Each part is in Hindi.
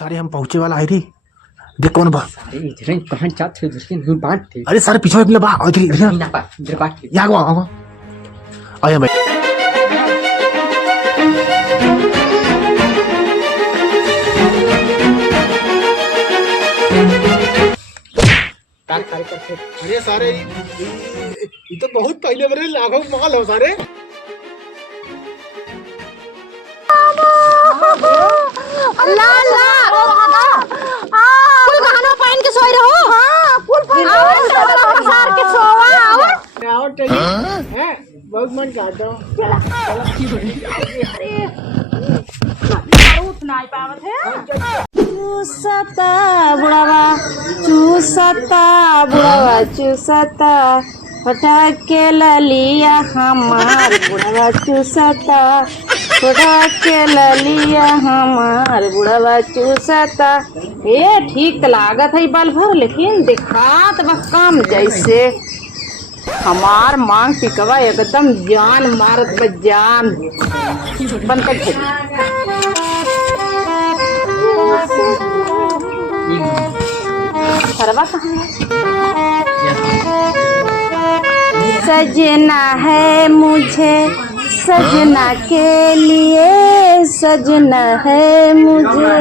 सारे हम पहुंचे वाला है रे। देख कौन बा सारे इधर कहां जात थे उसके नहीं बांट थे। अरे सारे पीछे वाले बा इधर इधर ना बा इधर बांट यहाँ आओ आया भाई। अरे सारे ये तो बहुत पहले बड़े लाखों माल हो सारे। अल्लाह अल्लाह फुल गहना पहन के सोई रहो। हां फुल पसार के सोवा आओ चाहिए हैं बहुत मन करता हूं। नहीं पावत है। चूसता बुढ़ावा चूसता फटक के ललिया हमार बुढ़ावा चूसता फटक के ललिया हमार बुढ़ावा चूसता। ये ठीक लागत है बल भर लेकिन दिखात बस काम जैसे हमार मांग टिकवा एकदम जान मारत बस जान बन कर सजना है मुझे सजना के लिए सजना है मुझे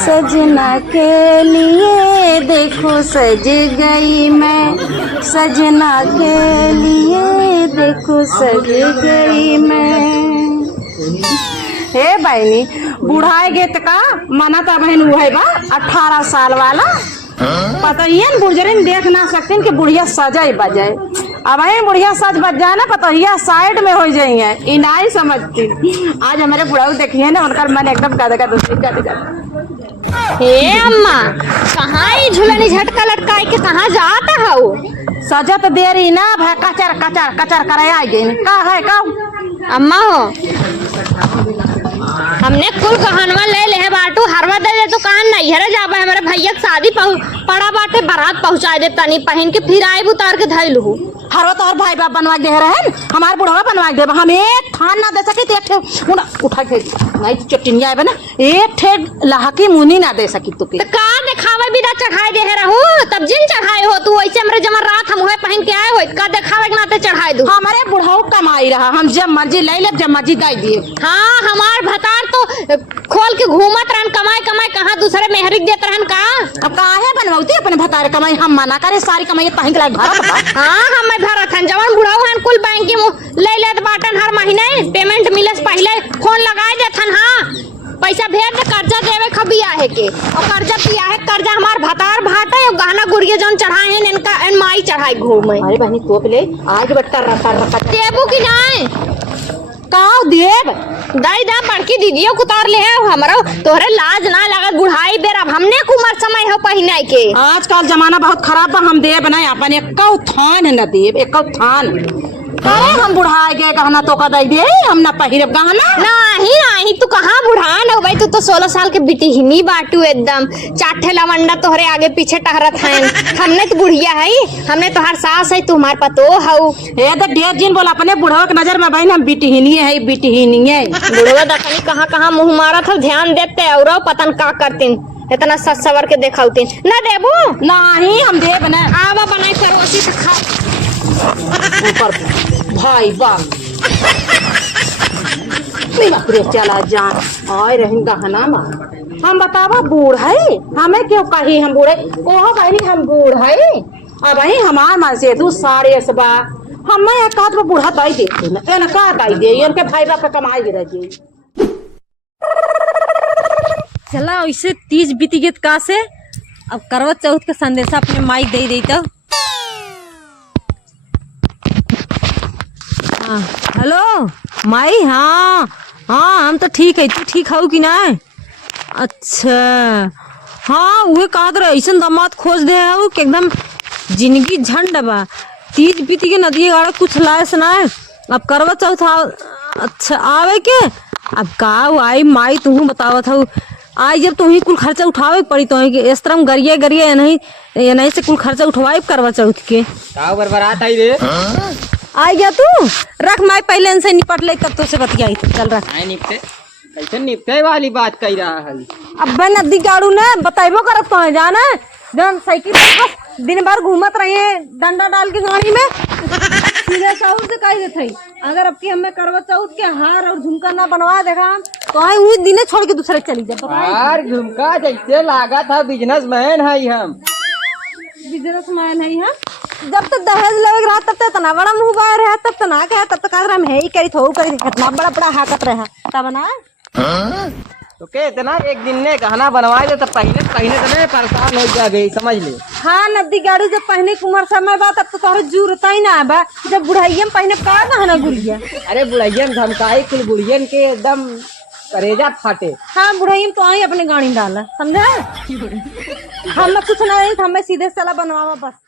सजना के लिए देखो सज गई मैं सजना के लिए देखो सज गई मैं। हे बहनी बुढ़ाए गे का मना तो बहन वो है बा 18 साल वाला पता ही है बुढ़जरे देख ना सकते कि बुढ़िया सजाई बजाए। अब बुढ़िया सज बज जाए ना पता ही साइड में हो जाइए इनाई समझती। आज हमारे बुढ़ाऊ देखिए ना उनका मन एकदम गद गद हे अम्मा कहाँ ही झूलनी झटका लटकाई के कहाँ जाता है वो सजा तो दे रही ना भाई कचर कचर कचर करे आ गई का है का अम्मा हो हमने कुल गहनवा ले ले बाटू हरवा दे दे दुकान नहीं है जाबा हमारे भैया शादी पड़ा बाटे बारात पहुंचा दे तनी पहन के फिर आए उतार के धैल हूँ हरवा तो हर भाई बाप बनवा दे रहे हैं हमारे बुढ़वा बनवा दे हम एक थान ना दे सके तो एक उठा के नहीं चटनिया आए ना एक ठे लहकी मुनी ना दे सकी तू तो का दिखावे बिना चढ़ाए दे रहू तब जिन चढ़ाए हो तू वैसे हमरे जमर रात हम होए पहन के आए हो का दिखावे के नाते चढ़ाए दू हमारे बुढ़ाऊ कमाई रहा हम जब मर्जी ले ले जब मर्जी दे दिए। हाँ हमार भतार तो खोल के घूमत रहन कमाई कमाई कहाँ दूसरे मेहरिक देत रहन का अब काहे बनवाती अपने भतारे कमाई हम मना करे सारी कमाई तहीं के लायक भरत हाँ हम भरत हन जवान बुढ़ाऊ हन कुल बैंक की ले लेत बाटन हर महीने पेमेंट मिलस पहले फोन लगाए देथन। हाँ पैसा भेज दे कर्जा देवे खबिया है के और कर्जा पिया है कर्जा हमार भतार भाटा है गहना गुड़िया जौन चढ़ाए हैं इनका इन माई चढ़ाई घूमे। अरे बहनी तो पहले आज बट्टा रखा देबू की नहीं काव देव दाई दा बड़की दीदियों कुतार ले है हमारा तोहरे लाज ना लगत बुढ़ाई बेर अब हमने कुमार समय हो पहिनाई के आजकल जमाना बहुत खराब बा हम देव ना अपन एक थान न देव एक थान अरे हम बुढ़ाए गए गहना तो का दे हम ना पहिरब गहना नहीं तू कहाँ बुढ़ान हो भाई तू तो 16 साल के बिटिहनी बाटू एकदम चाठे लवंडा तोहरे आगे पीछे टहरत हैं। हमने तो बुढ़िया है हमने तो हर सास है तू हमार पतो हऊ ए तो ढेर जिन बोला अपने बुढ़वा के नजर में बहन हम बिटिहनी है बुढ़वा दखनी कहाँ मुँह मारा था ध्यान देते और पतन का करतीन इतना सच सवर के देखाउतीन ना देबू नहीं हम देव ना आवा बनाई परोसी से खा भाई बाप चला जान आए रही गहना में हम बतावा बूढ़ है हमें क्यों कही हम बूढ़े ओहो बहनी हम बूढ़ है अब वही हमार मन से तू साढ़े सबा हम एक हाथ में बूढ़ा दाई देते ना का दाई दे इनके भाई बाप कमाई गिर गई चला वैसे तीज बीती गत का से अब करवत चौथ के संदेशा अपने माई दे दी तो हेलो माई हाँ हम तो ठीक है तू ठीक हो कि ना। अच्छा हाँ वही कहा तो ऐसा दामाद खोज दे हो कि एकदम जिंदगी झंड बा तीज बीती के नदी गाड़ा कुछ लाए से ना अब करवा चौथ अच्छा आवे के अब का आई माई तू बतावत हो आज जब तुम्हें कुल खर्चा उठावे पड़ी तो इस तरह गरिए गरिए नहीं से कुल खर्चा उठवाए करवा चौथ के बरबरात आई रे आ गया तू रख मैं पहले इनसे निपट ले तब तो से बतियाई चल रहा निपटे ऐसे निपटे वाली बात कह रहा है। अब नदी गाड़ू ने बताइबो करत तो है जाना जन साइकिल पर बस दिन भर घूमत रहिए डंडा डाल के गाड़ी में सीधे चौथ से कह देते अगर अब की हमें करवा चौथ के हार और झुमका ना बनवा देखा तो आई वही दिने छोड़ के दूसरे चली जाए। यार झुमका जैसे लागा था बिजनेसमैन है हम। बिजनेसमैन है हम जब तक दहेज लेवे रहा तब तक तना बड़ा मुंह बाहर है तब तना कहे तब तक हम है ही करी थो करी कितना बड़ा बड़ा हाकत रहा तब ना तो के इतना एक दिन ने गहना बनवाए दे तो पहले तो नहीं परेशान हो जा गई समझ ले। हाँ नदी गाड़ी जब पहने की उम्र समय बा तब तो तोहरे जरूरत ही ना बा जब बुढ़ाइया में पहने का गहना गुड़िया। अरे बुढ़ैया धमकाई कुल बुढ़ियन के एकदम करेजा फाटे। हाँ बुढ़ाई में तो आई अपने गाड़ी डाला समझा हमें कुछ नहीं हमें सीधे चला बनवावा बस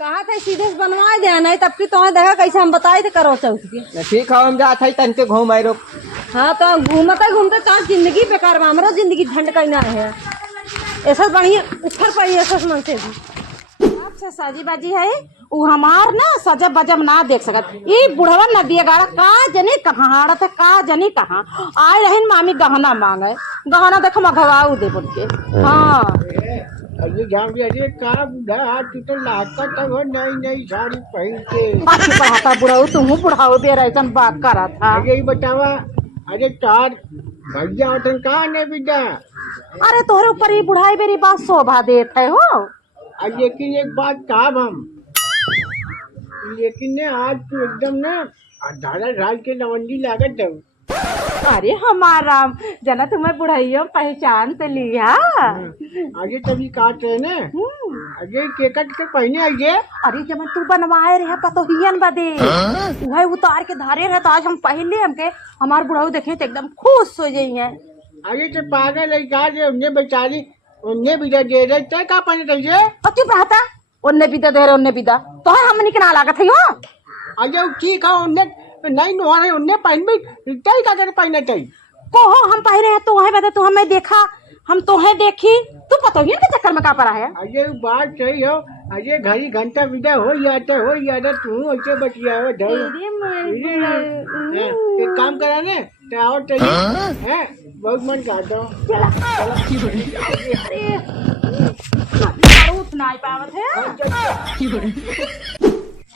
कहा था सीधे से बनवा दे नहीं तब की तुम्हें देखा कैसे हम बताए थे करो चौथ की। ठीक है हम जाते हैं तन के घूम आए रोक। हाँ तो घूमते घूमते तो जिंदगी बेकार बा हमारा जिंदगी झंड का ना है ऐसा बढ़िया उठर पड़ी ऐसा मन से भी आपसे साजी बाजी है वो हमार ना सजब बजब ना देख सकत ये बुढ़वा नदिया गाड़ा का जनी कहाँ हाड़त है का जनी कहाँ आए रहे मामी गहना मांगे गहना देखो मघवाऊ दे बोल के। हाँ अरे जान अरे का बुढ़ा तू तो लाता तब नई नई साड़ी पहन के बाकी पढ़ाता बुढ़ाऊ तुम बुढ़ाऊ दे रहे बात करा था। अरे ये बतावा अरे तार भैया वतन कहाँ ने बिदा। अरे तोहरे ऊपर ही बुढ़ाई मेरी बात शोभा देते हो। लेकिन एक बात कहा हम लेकिन ने आज तू एकदम ना 18 साल के लवंडी लागत है। अरे हमारा जना तुम्हें बुढ़ाइयों पहचान तो लिया। आगे तभी काट रहे ना आगे केकट के पहने आइए। अरे जब तू बनवाए रहे पतोहियन बदे वह उतार के धारे रहे तो आज हम पहले हमके हमार बुढ़ाऊ देखे तो एकदम खुश हो जाइए। आगे तो पागल है कहा जे उन्हें बेचारी उन्हें भी दे रहे थे का पहने चाहिए और तू रहता उन्हें भी दे रहे उन्हें भी दा तो हमने के ना लागत है हो। अरे ठीक है उन्हें नहीं नुआ रहे उन्हें पहन भी तय का कर पहने चाहिए को हो हम पहने हैं तो वह बता तू हमें देखा हम तो है देखी तू पतोहियन के चक्कर में का पड़ा है। अरे बात सही हो अरे घड़ी घंटा विदा हो जाता तू ऐसे बचिया हो एक काम करा ने और चाहिए है बहुत मन करता हूँ।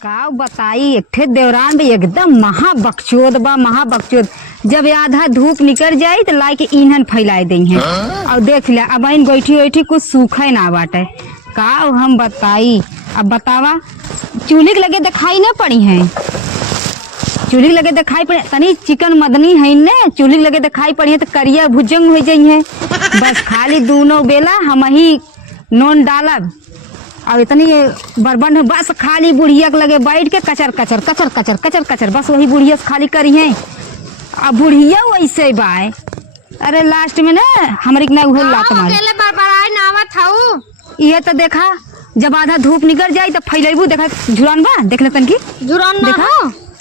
का बताई एक ठे देवरान भी एकदम महाबकचोद बा महाबकचोद जब आधा धूप निकल जाये तो लाई के ईंधन फैलाए दी है और देख लिया अब इन बैठी बैठी कुछ सूखे ना बाटे का हम बताई। अब बतावा चूल्ही लगे दिखाई न पड़ी है चूल्ही लगे दिखाई पड़े तनी चिकन मदनी है ने चूल्ही लगे दिखाई पड़ी है तो करिया भुजंग हो जाई है बस खाली दोनों बेला हम ही नून डालब और इतनी बरबन है बस खाली बुढ़िया के लगे बैठ के कचर कचर कचर कचर कचर कचर बस वही बुढ़िया से खाली करी है। अब बुढ़िया वैसे बाय अरे लास्ट में ना हमारी ना उहे लात मारी ये तो देखा जब आधा धूप निकल जाये तो फैलेबू देखा झुरान बा देख ले तनकी झुरान देखा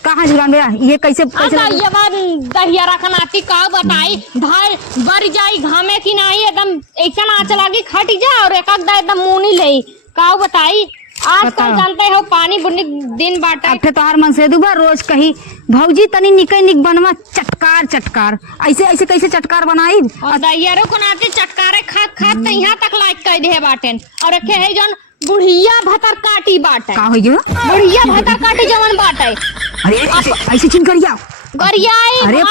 कहाँ झुरान बा ये कैसे दहिया रखनाती का बताई धार बर जाई घामे की नहीं एकदम ऐसा आँच लागी खट जा और एक एकदम मुनी ले का बताई आजकल जानते हो पानी बुनी दिन बाटा अब तोहार मन से दुबा रोज कही भौजी तनी निकई निक बनवा चटकार चटकार ऐसे ऐसे कैसे चटकार बनाई और दहियारो को नाते चटकारे खात खात यहाँ तक लाइक कर दे बाटेन और रखे है जौन बुढ़िया भतर काटी बाटे का होई बुढ़िया भतर काटी जवन बाटे। अरे ऐसे चिन करिया गरियाई अरे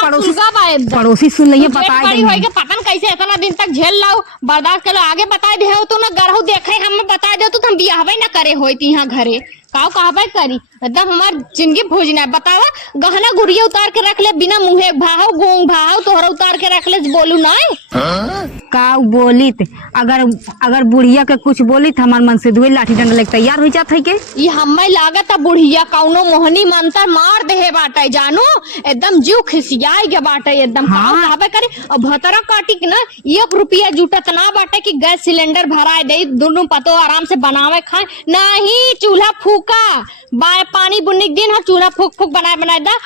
पड़ोसी सुन लिये बता देंगे पतन कैसे इतना दिन तक झेल लाओ बर्दाश्त कर लो आगे बता दे हो तो ना गरहु देखे हमें बता दे तो हम बियाहबे ना करे होती यहाँ घरे काव कहबे करी एकदम हमार जिंदगी भोजना बतावा गहना गुड़िया उतार के रख ले बिना मुँहे भाव गोंग भाव तोहरा उतार के रख ले बोलू नहीं का बोली अगर अगर बुढ़िया के कुछ बोली हमार मन से दुए लाठी डंडा लेके तैयार हो जात है के ये हमें लागत बुढ़िया कौनो मोहनी मंत्र मार दे बाटे जानो एकदम जीव खिसियाई के बाटे एकदम कहबे करे और भतरा काटी के ना 1 रुपया जुटत ना बाटे कि गैस सिलेंडर भराए दे दोनों पतो आराम से बनावे खाए नहीं चूल्हा फूका बाय पानी बुन्नी दिन चूल्हा फूक फूक बनाए दा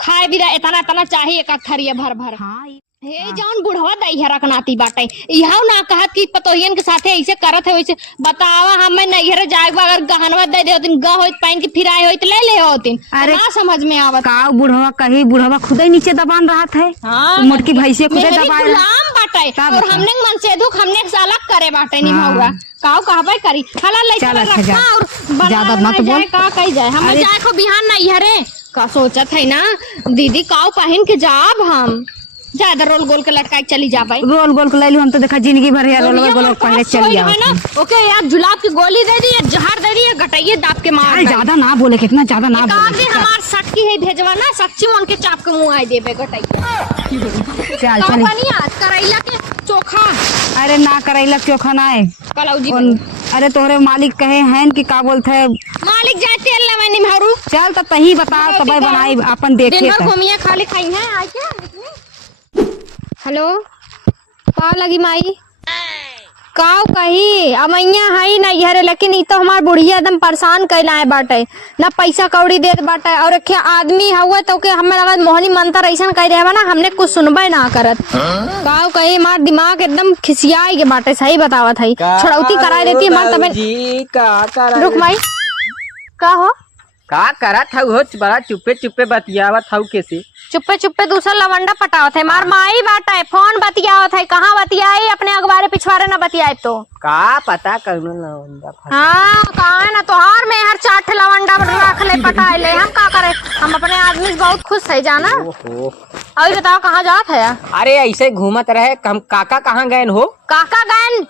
खाए भी इतना चाहिए एक थरिया भर भर। हाँ हे जौन बुढ़वा दैहरा रखनाती बाटे इहाउ ना कहत कि पतोहियन के साथे ऐसे करत है वैसे बतावा हमें नैहर जाए अगर गहनवा दे देतिन ग होइत पहन के फिराए होइत ले ले होतिन अरे ना समझ में आवत का बुढ़वा कही बुढ़वा खुद ही नीचे दबान रहा है हाँ मोटकी भैंसिया खुद मेरी दबाए गुलाम बाटे का और बता? हमने मन से दुख हमने सालक करे बाटे नहीं हाँ। मौरा काऊ कहबे करी हला ले चल चल अच्छा जा। रखा और बना ज्यादा उना मत बोल। जाए का कही जाए हम अरे- जाए को बिहान नहीं हरे का सोचत है ना दीदी काऊ पहन के जाब हम ज्यादा रोल गोल के लटका के चली जाबे रोल गोल को ले लू हम तो देखा जिंदगी भर यार रोल गोल पहले चली है ना आओ ओके यार जुलाब की गोली दे दी जहर दे दी गटाइए दाब के मार अरे ज्यादा ना बोले कितना ज्यादा ना काग बोले दे हमार सटकी है भेजवा ना सच्ची मन के चाप के मुंह आई देबे गटाई चल का चल बनिया करैला के चोखा अरे ना करैला चोखा ना है कलौजी अरे तोहरे मालिक कहे हैं कि का बोलते है मालिक जाए तेल लेवे नहीं मारू चल तो तही बता तब बनाई अपन देखे दिन भर त। घूमिए खाली खाई है आज क्या हेलो का लगी माई काव कही अमैया है नहीं हरे लेकिन ई तो हमार बुढ़िया एकदम परेशान कैला है बाटे ना पैसा कौड़ी देत बाटे और एक आदमी हुआ तो के हमें लगा मोहनी मंत्र ऐसा कह रहे ना हमने कुछ सुनबे ना करत काव कही हमार दिमाग एकदम खिसियाई के बाटे सही बतावत है छड़ौती करा देती हमार तबे जी का रुक माई का हो का करत हऊ हो बड़ा चुप्पे चुप्पे बतियावत हऊ कैसे चुप्पे चुप्पे दूसरा लवंडा पटावत है मार माई बाटा है फोन बतियावत है कहाँ बतियाई अपने अखबारे पिछवाड़े ना बतियाए तो का पता करूँ ना हाँ कहा है ना तोहार में हर चाट लवंडा रख ले पटाए ले हम का करे हम अपने आदमी से बहुत खुश है जाना ओहो अभी बताओ कहाँ जात है अरे ऐसे घूमत रहे हम काका कहाँ गए हो काका गैन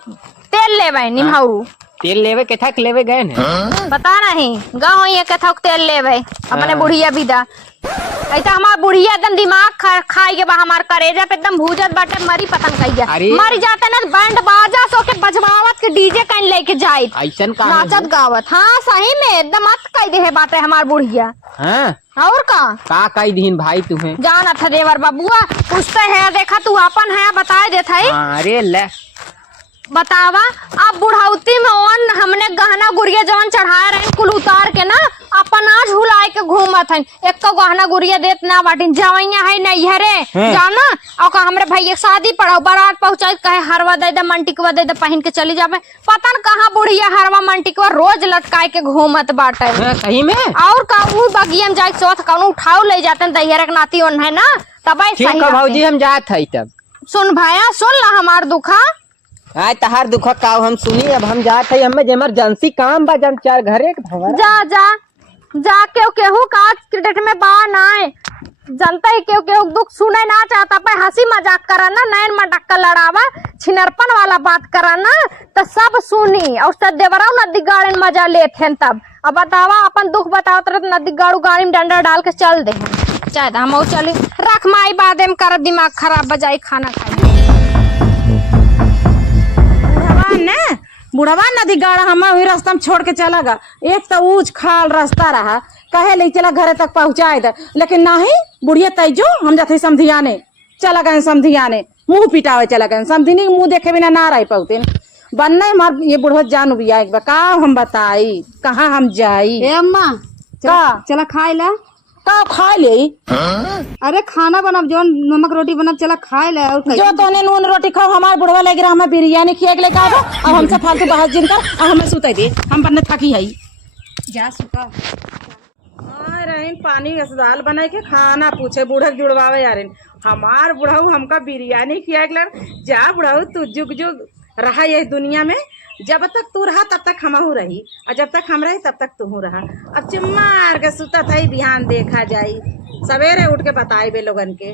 तेल लेवे निमहारू तेल लेवे के थक लेवे गए हैं पता नहीं गाँव ये कथक तेल लेवे अपने बुढ़िया विदा ऐसा हमार बुढ़िया एकदम दिमाग खाई के बा हमार करेजा पे एकदम भूजत बाटे मरी पतंग कहिया अरे। मर जाते ना बैंड बाजा सो के बजवावत के डीजे कहीं लेके जाए ऐसन का नाचत गावत हाँ सही में एकदम मत कह दे है बाटे हमार बुढ़िया हाँ और का कई दिन भाई तुम्हें जाना था देवर बबुआ पूछते है देखा तू अपन है बता देता है अरे ले बतावा अब बुढ़ौती में ओन हमने गहना गुड़िया जवन चढ़ाए रहे कुल उतार के ना अपन आज हुलाए के घूमत है एक तो गहना गुड़िया देत ना बाटिन जवैया है नहीं हरे जाना और का हमरे भैया शादी पड़ाओ बारात पहुंचाई कहे हरवा दे दे मंटिकवा दे दे पहन के चली जावे पता न कहाँ बुढ़िया हरवा मंटिकवा रोज लटकाए के घूमत बाटे सही में और का ऊ बगियम जाए सोच कौन उठाओ ले जाते दैहर के नाती ओन है ना तब ठीक है भाजी हम जात है तब सुन भाया सुन ला हमार दुखा आज तहार दुख का हम सुनी अब हम जात है हमें इमरजेंसी काम बा जन चार घरे के भंगरा जा जा जा केहू का आज के डेट में बा ना है जनता ही केहू दुख सुने ना चाहता पर हंसी मजाक करा ना नैन मटक्का लड़ावा छिनरपन वाला बात करा ना तो सब सुनी और सब देवराव नदी गाड़ी में मजा लेते हैं तब अब बतावा अपन दुख बताओ तरह नदी गाड़ू गाड़ी में डंडा डाल के चल दे चाहे हम चली रख माई बादे में कर दिमाग खराब बजाई खाना खाई बुढ़वा नदी गाड़ा हम वही रास्ता में छोड़ के चला गा एक तो ऊंच खाल रास्ता रहा कहे ले चला घरे तक पहुंचाए दे लेकिन नहीं बुढ़िया तैजो हम जाते समधियाने चला गए समधियाने मुंह पिटावे चला गए समधिनी मुंह देखे बिना ना रह पाते बनना हमार ये बुढ़वा जान बिया एक का हम बताई कहाँ हम जाई अम्मा चला खाए ला का खा ले अरे खाना बनब जो नमक रोटी बनब चला खाए ला और जो तोने नून रोटी खाओ हमार बुढ़वा लगे रहा हमें बिरयानी खिया के लेके आओ अब हमसे फालतू बाहर जिनका और हमें सुते दे हम बनने थकी है जा सुता रहीन पानी दाल बनाए के खाना पूछे बूढ़ा जुड़वावे यार हमार बुढ़ाऊ हमका बिरयानी खिया के जा बुढ़ाऊ तू जुग जुग रहा ये दुनिया में जब तक तू रहा तब तक हमहू रही और जब तक हम रही तब तक तू रहा अब चिम्मार के सुता था बिहान देखा जाई सवेरे उठ के बताए बे लोगन के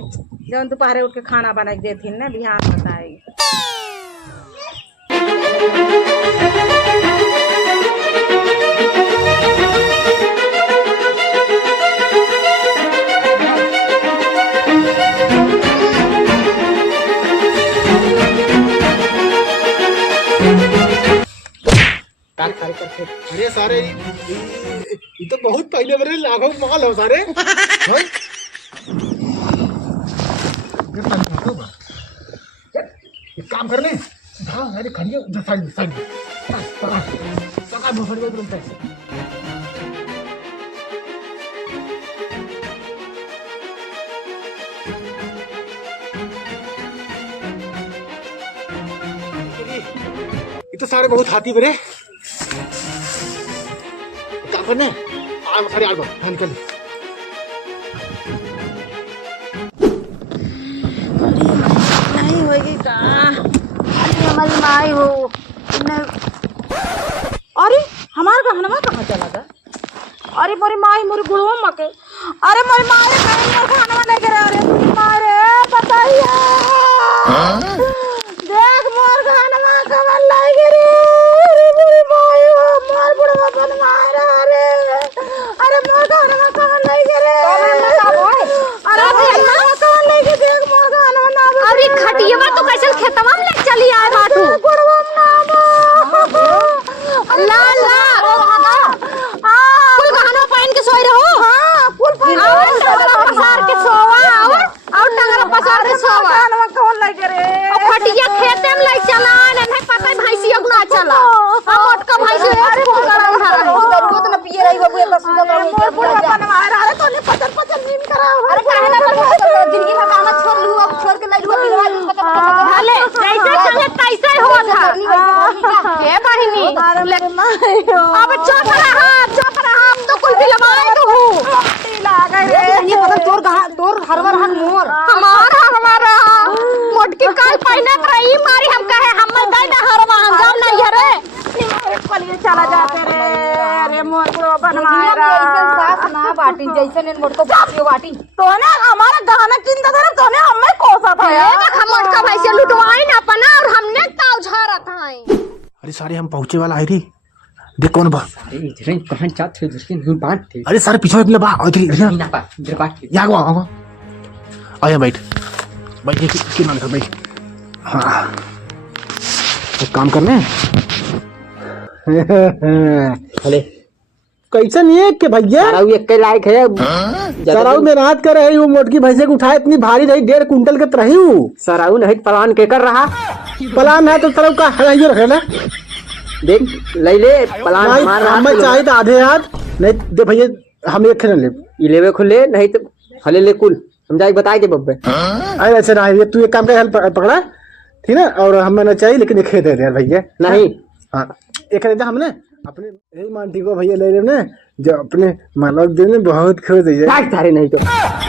जब दोपहरे उठ के खाना बना के देथिन ना बिहान बताए अरे सारे ये तो बहुत पहले मेरे लाखों माल हो सारे हाँ? एक काम कर ले हाँ अरे खड़िए उधर साइड साइड सका भोसड़ी में तुरंत ये तो सारे बहुत हाथी बरे काम करने आग सारे आग निकल नहीं होगी का अरे हमारी माई हो अरे हमारा गहनवा कहाँ चला गया अरे मोरी माई मोरी गुड़वा मके अरे मोरी माई कहीं मोर गहनवा नहीं गिरा अरे मारे बताइए देख मोर गहनवा कहाँ लाई गिरी अरे मोरी माई हो मोर गुड़वा बन मारा अरे मोर गहनवा कहाँ लाई गिरी अरे गहनवा कहाँ लाई गिरी देख मोर गहनवा ना अरे खटियावा तो कैसे खेतवा में ले चली आए बाटू गुड़वा ना अल्लाह अल्लाह कुल गहना पहन के सोई रहो हां फुल फुल पसार के सोवा और टंगरा पसार के सोवा गहनवा कौन लगे रे और खटिया खेते में ले चला नहीं पता भैंसी अगुना चला हम मोटका भैंसी खूब करा उठा रहे दरगो तो न पिए रही बाबू ये बस मोर बुढ़वा बनवा रहा है तो ने पचल पचल नीम करा अरे काहे ना जिंदगी में काम छोड़ लू अब छोड़ के लइलुआ पिलवा लू भले जैसे चले तैसे हो था के बहिनी अब चुप रहा अब तो कुल भी लमाए तो हूं लागे रे ये पता तोर हरवर हन मोर हमारा मोटकी काल पहने रही मारी हम कहे हम गए ना हरवा हम जाम नहीं है रे कलिए चला जाते रे अरे मोर बुढ़वा बनवा रहा ऐसे सास ना बाटी जैसे ने मोर को बाटी तोने हमारा गहना चिंता था तोने हमें कोसा था देख हम मोटका भाई से लुटवाई ना अपना और हमने ताव झारा था अरे सारे हम पहुंचे वाला है रे देख कौन बा इधर कहां जात थे जिसके नहीं बांट थे अरे सारे पीछे निकले बा इधर इधर ना पा इधर बांट थे यहाँ आवा आया बैठ बैठ ये की नाम था बैठ हाँ एक काम करने भले कैसे नहीं है कि भैया सराऊ एक के लायक है सराऊ में रात कर रही हूँ मोटकी भैंसे को उठाए इतनी भारी रही 1.5 कुंटल के रही हूँ सराऊ नहीं पलान के कर रहा पलान है तो सराऊ का हलाइयो रखे ना देख ले ले पलान मार रहा हमें चाहिए था आधे हाथ नहीं दे भैया हम एक खेल ले ये लेवे खुले नहीं तो हले ले कुल हम जाए बताए दे बब्बे अरे ऐसे ना ये तू एक काम कर पकड़ा ठीक है और हमें ना चाहिए लेकिन एक खेत है यार भैया नहीं हाँ एक खेत हमने अपने यही मानती को भैया ले लेने जो अपने मालक देने बहुत खुश है काट सारे नहीं तो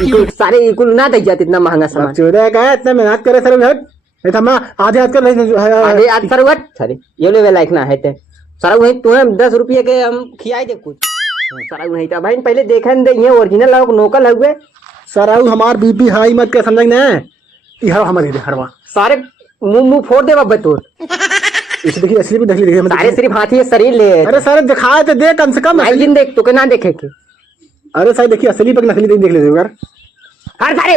इकुल सारे इकुल ना दे जाते इतना महंगा सामान चोरा का है इतना मेहनत करे सर हट नहीं तो हम आधे हाथ कर आधे आज सरवट सारे ये लेवे लायक ना है ते सराऊ नहीं तुम्हें 10 रुपये के हम खियाई दे कुछ सराऊ नहीं था भाई पहले देखा नहीं दे ये ओरिजिनल लोग नोकल हुए सराऊ हमार बीपी हाई मत कर समझ ना ये हमारी दे हरवा सारे मुंह फोड़ दे बब्बे तोर इसे देखिए असली भी देखिए सारे सिर्फ हाथी शरीर ले अरे सारे दिखाए तो दे कम से कम भाई दिन देख तो के ना देखे के अरे सारे देखिए असली पर नकली देख ले यार हर सारे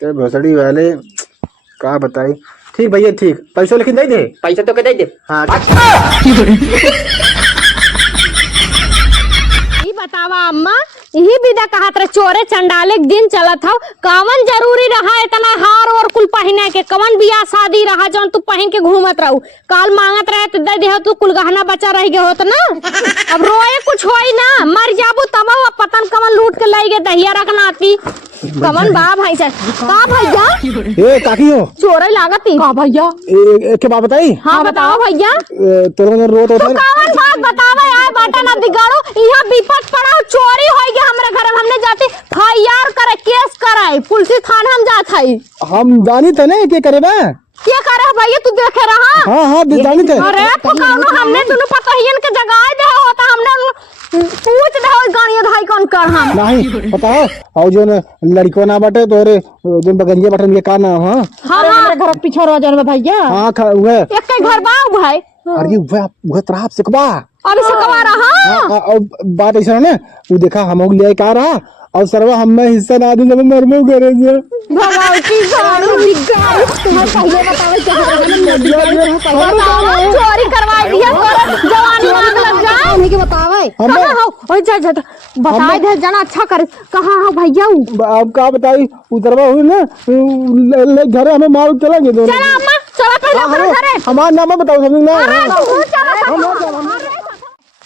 तो भोसड़ी वाले का बताई ठीक भैया ठीक पैसा लेकिन दे दे पैसा तो के दे दे हाँ ई बतावा अम्मा यही विदा कहत रहे चोरे चंडाले के दिन चलत हो कवन जरूरी रहा इतना हार और कुल पहने के कवन बियाह शादी रहा जौन तू पहन के घूमत रहू काल मांगत रहे तो दे दे तू कुल गहना बचा रह गए होत ना अब रोए कुछ होई ना मर जाबू तब पतन कवन लूट के लाई गे दहिया रखना आती कवन बा भाई से का भैया ए काकी हो चोरे लागत का भैया के बात बताई हाँ बताओ भैया तेरे रोत होता है कवन बात बतावे आए बाटा ना बिगाड़ो यहाँ विपद पड़ा चोरी होई गया हमरा घर में हमने जाते फायर करे केस कराए पुलिस थाना हम जात हई हम जानी थे ना के करे ना क्या करे भैया तू देखे रहा हाँ जानी थे अरे पकानो हमने दोनों पतहियन के जगाए दे होता हमने पूछ दे गाड़ी धाई कौन कर हम नहीं पता है और जो लड़को ना बटे तो रे जो बगंजे बटन के का नाम हाँ हां घर पीछे रह जाने भैया हाँ वो एक के घर बाऊ भाई अरे वो तराप सिकबा अभी से कमा रहा और बात ऐसा ना वो देखा हम ले का रहा और सरवा हमें हिस्सा ना दे मरमो करे भगवती गाड़ी बिगाड़ी तुम्हें पहले बतावे चोरी करवाई दिया जवानी मांग लग जाए नहीं के बतावे कहां हो ओए जा बताए दे जना अच्छा कर कहां हो भैया अब का बताई उतरवा हुई ना घर हमें मार चलेंगे दोनों चला अम्मा चला पहले अपने घरे हमारा नाम बताओ सब ना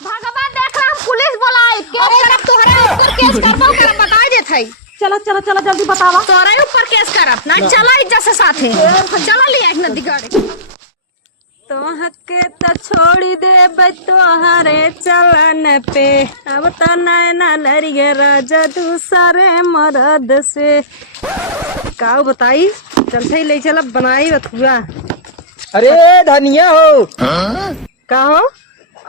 भगवान देख रहा हम पुलिस बुलाए केस करब तोहरे ऊपर केस करबो कर बताई देत हई चला जल्दी बतावा तोहरे ऊपर केस करब ना चला इज्जत से साथे चला ले एक नदी गाड़ी तोहके तो छोड़ी दे तोहरे चलन पे अब तो नैना लड़िए राजा दूसरे मर्द से का बताई चल सही ले चल बनाई बथुआ अरे धनिया हो का हो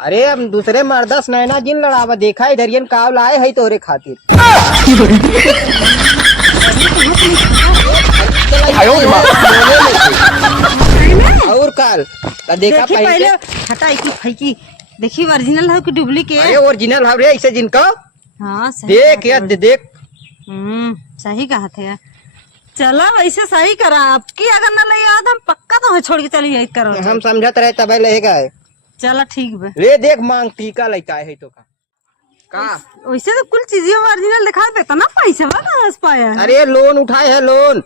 अरे हम दूसरे मर्दस नैना जिन लड़ावा देखा इधरियन काव लाए है तोरे खातिर और काल देखा देखी पहले हटाई की फैकी देखी ओरिजिनल है कि डुप्लीकेट अरे ओरिजिनल है रे ऐसे जिनका हाँ सही देख यार देख सही कहा थे चलो ऐसे सही करा आपकी अगर न ले याद हम पक्का तो छोड़ के चली यही करो हम समझत रहे तब रहेगा चलो ठीक बे रे देख मांग टीका लइका है तो का वैसे तो कुल चीजें ओरिजिनल दिखा देता ना पैसा बा कहाँ से पाया अरे लोन उठाए है लोन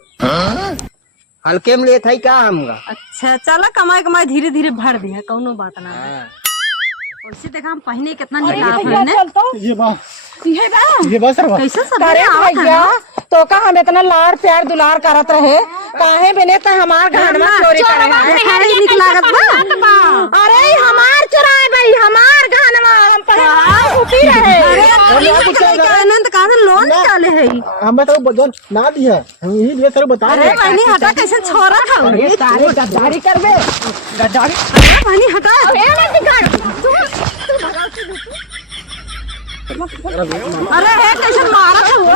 हल्के में लेत है का हमका अच्छा चलो कमाई कमाई धीरे धीरे भर दिया कौनो बात ना वैसे देखा हम पहने कितना निकाल पहने ये बा ये बा सर कैसे सब अरे भैया तो का हम इतना लाड़ प्यार दुलार करत रहे काहे बने त हमार घरवा चोरी करे है निक लागत बा अरे हमार चोराए भाई हमार घरवा हम पढ़ा उठी रहे अरे आनंद का लोन निकाले है हमें तो बदल ना दिया हम यही लिए सर बता अरे बहनी हटा कैसे छोरा था तारी गद्दारी करबे गद्दारी अरे बहनी हटा अरे कैसे मारा था वो